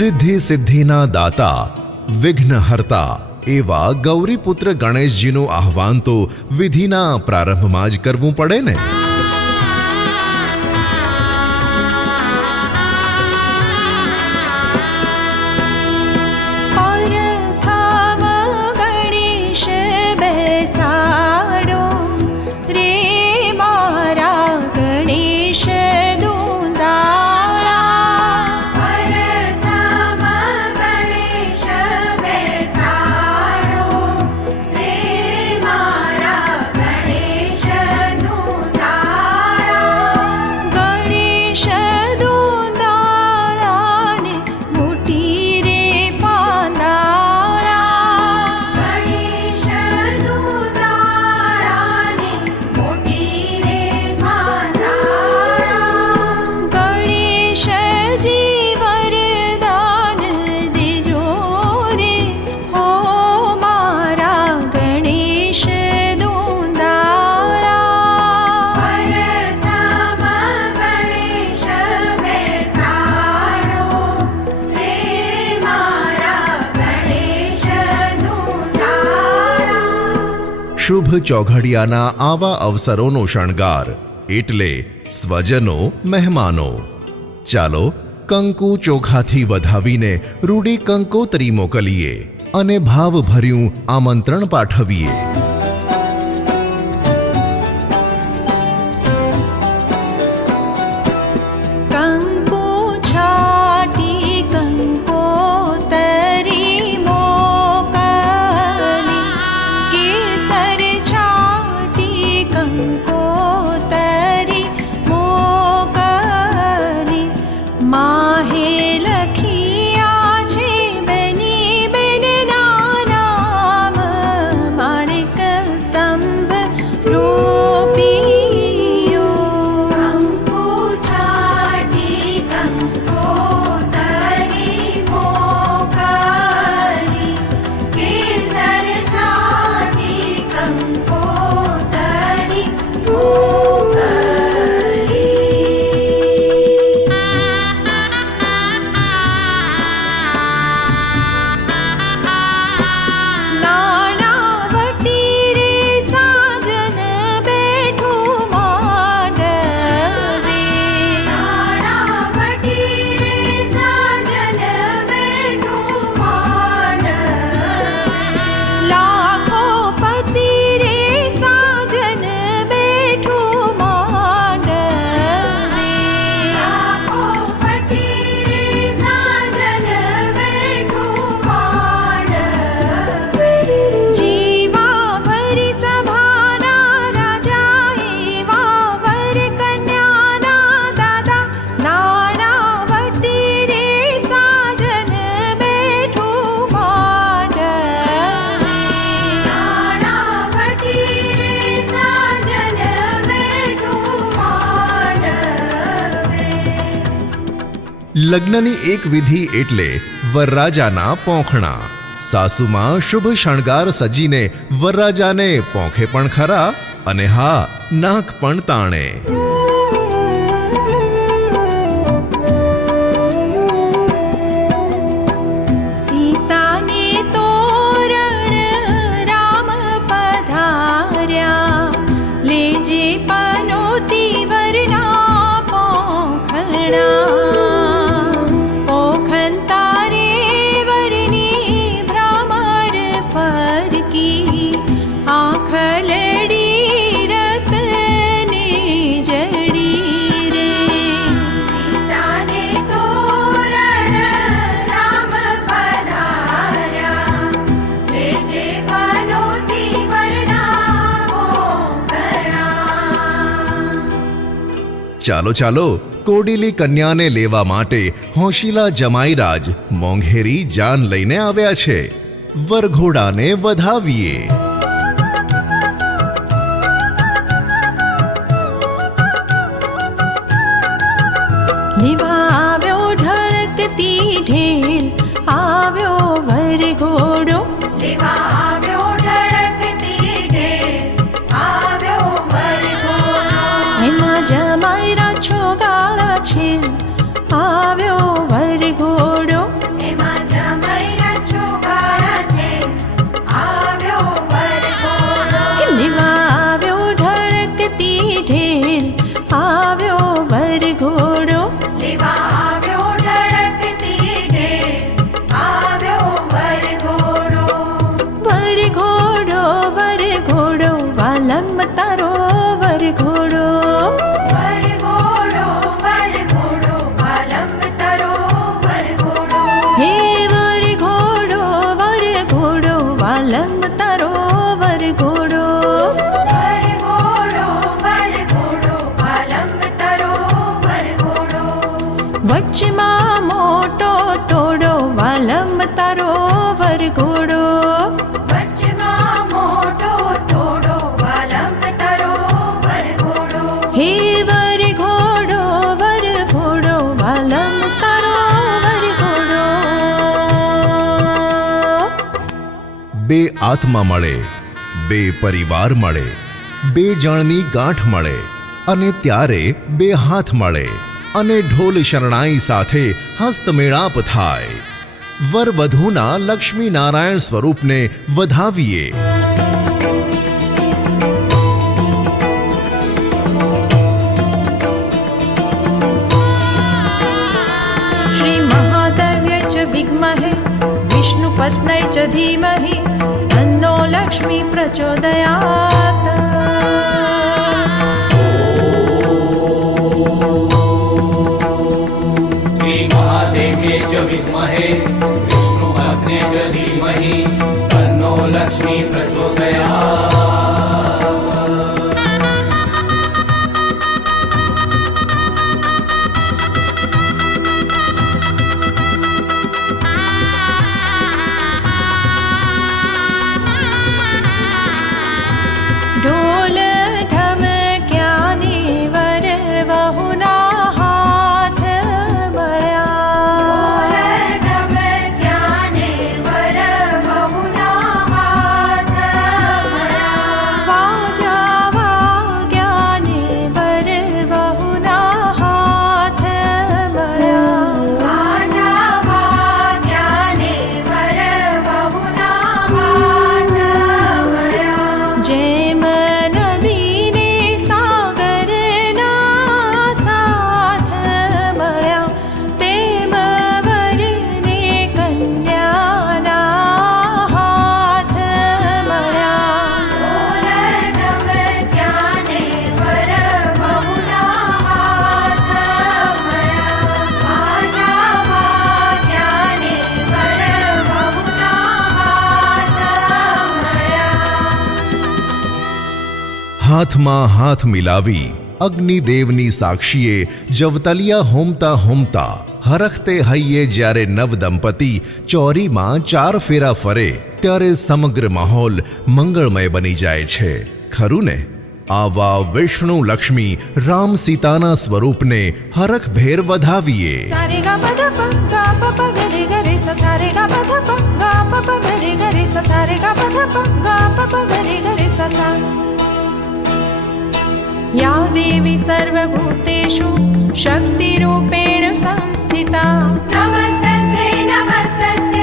રિદ્ધિ સિદ્ધિના દાતા વિઘ્નહર્તા એવા ગૌરીપુત્ર ગણેશજીનું આહ્વાન તો વિધિના પ્રારંભમાં જ કરવું પડે ને. શુભ ચોઘડિયાના આવા અવસરોનો શણગાર એટલે સ્વજનો મહેમાનો. ચાલો કંકુ ચોખાથી વધાવીને રૂડી કંકોત્રી મોકલીએ અને ભાવભર્યું આમંત્રણ પાઠવીએ. લગ્નની એક વિધિ એટલે વરરાજાના પોંખણા. સાસુમાં શુભ શણગાર સજીને વરરાજાને પોંખે પણ ખરા અને હા, નાક પણ તાણે. આખર ચાલો ચાલો, કોડીલી કન્યાને લેવા માટે હોશિલા જમાઈરાજ મોંઘેરી જાન લઈને આવ્યા છે. વરઘોડાને વધાવીએ. લેવા આવ્યો ઢળકતી ઢેલ, આવ્યો વરઘોડો. લેવા આવ્યો ઢળકતી ઢેલ, આવ્યો વરઘોડો. એમાં જમાઈરા છોગાળા છે, આવ્યો વરઘોડો. એમાં જમાઈરા છોગાળા છે, આવ્યો વરઘોડો. લેવા આવ્યો ઢળકતી ઢેલ, આવ્યો વરઘોડો. લેવા આવ્યો ઢળકતી ઢેલ, આવ્યો વરઘોડો. વરઘોડો વરઘોડો વાલમ તારો વરઘોડો. વરઘોડો વરઘોડો વાલમ તારો વરઘોડો. હે વરઘોડો વરઘોડો વાલમ તારો વરઘોડો. વરઘોડો વરઘોડો વાલમ તારો વરઘોડો. વચમાં મોટો તોડો વાલમ તારો વરઘોડો. વચમાં મોટો તોડો વાલમ તારો વરઘોડો. હે વરઘોડો વરઘોડો વાલમ તારો વરઘોડો. બે આત્મા મળે, બે પરિવાર મળે, બે જણની ગાંઠ મળે, અને ત્યારે બે હાથ મળે, અને ઢોલ શરણાઈ સાથે હસ્તમેળાપ થાય. વરવધૂના લક્ષ્મી નારાયણ સ્વરૂપને વધાવીએ. શ્રી મહાદેવ્ય ચ વિદ્મહે વિષ્ણુપત્નય ચ ધીમહિ તન્નો લક્ષ્મી પ્રચોદયાત. श्री महादेव्ये च विद्महे विष्णुपत्न्ये च धीमहि तन्नो लक्ष्मी प्रचोदयात्. ઢોલ ઢમક્યાને વરવહુના હાથ મળ્યા. ઢમક્યાને વરવહુના હાથ મળ્યા. વાજા વાગ્યાને વરવહુના હાથ મળ્યા. વાજા વાગ્યાને વરવહુના હાથ મળ્યા. જેમ નદીને સાગરના સાથ મળ્યા, તેમ વરને કન્યાના હાથ મળ્યા. ઢોલ ઢમક્યાને વરવહુના હાથ મળ્યા. વાજા વાગ્યાને વરવહુના હાથ મળ્યા. હાથમાં હાથ મિલાવી અગ્નિદેવની સાક્ષીએ જવતલિયા હોમતા હોમતા હરખતે હૈયે જ્યારે નવ દંપતી ચોરીમાં 4 ફેરા ફરે, ત્યારે સમગ્ર માહોલ મંગળમય બની જાય છે. ખરું ને? આવા વિષ્ણુ લક્ષ્મી રામ સીતાના સ્વરૂપને હરખભેર વધાવીએ. સારે ગા પદ પ ગા પ પ ગરે ગરે સ સારે ગા પદ પ ગા પ પ ગરે ગરે સ સારે ગા પદ પ ગા પ પ ગરે ગરે સ સા. યા દેવી સર્વભૂતેષુ શક્તિરૂપેણ સંસ્થિતા. નમસ્તસ્યૈ નમસ્તસ્યૈ